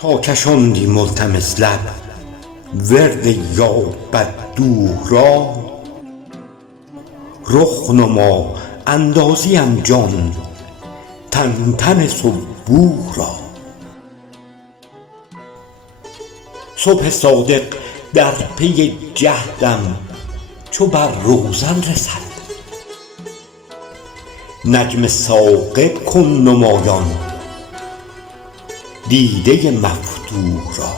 تا کشاندی ملتمس لب ورد یابد دوح را، رخ نما اندازیم جان تن تن صبوح را. صبح صادق در پی جهدم چو بر روزن رسد، نجم ثاقب کن نمایان دیده مفتوح را.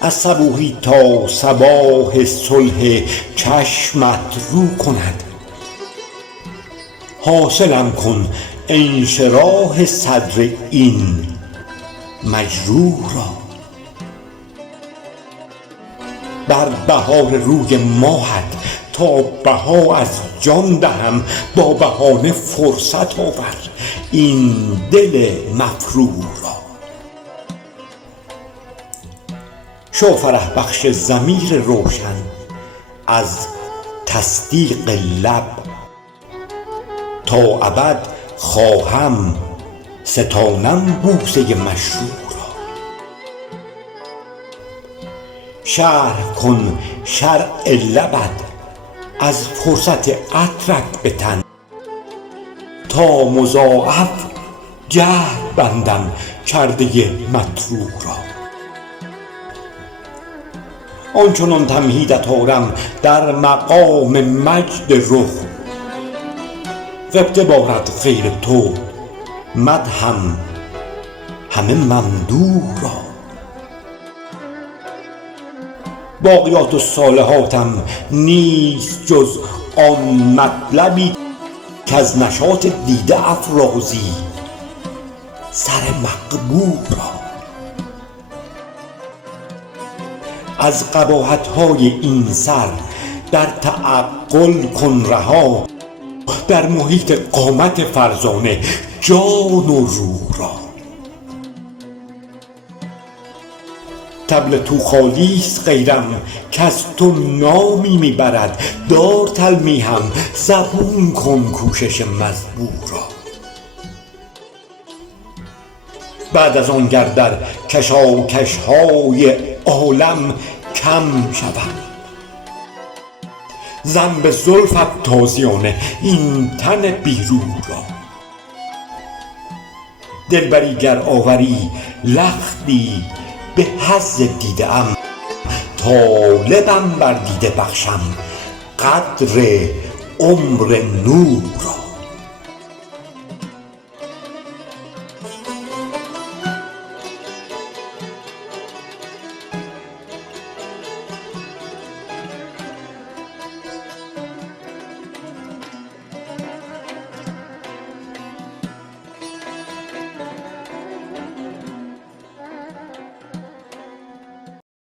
از صبوحی تا صباح صلح چشمت رو کند، حاصلم کن انشراح صدر این مجروح را. بر بهار روی ماهت تا بها از جان دهم، با بهانه فرصت آور این دل مفروح را. شو فرح بخش ضمیر روشن از تصدیق لب، تا ابد خواهم ستانم بوسه مشروح را. شرح کن شرع لبت از فرصت عطرت به تن، تا مضاعف جهد بندم کرده مطروح را. آنچنان تمهیدت آرم در مقام مجد رخ، غبطه بارد غیر تو مدحم همه ممدوح را. باقیات الصالحاتم نیست جز آن مطلبی، کز نشاط دیده افرازی سر مقبوح را. از قباحت‌های این سر در تعقل کن رها، در محیط قامت فرزانه جان و روح را. طبل تو خالیست غیرم کز تو نامی میبرد، دار تلمیحم زبون کن کوشش مذبوح را. بعد از آن گر در کشاکش‌های عالم کم شوم، زن به زلفت تازیانه این تن بیروح را. دلبری گر آوری لختی به حظ دیده ام، طالبم بر دیده بخشم قدر عمر نوح را.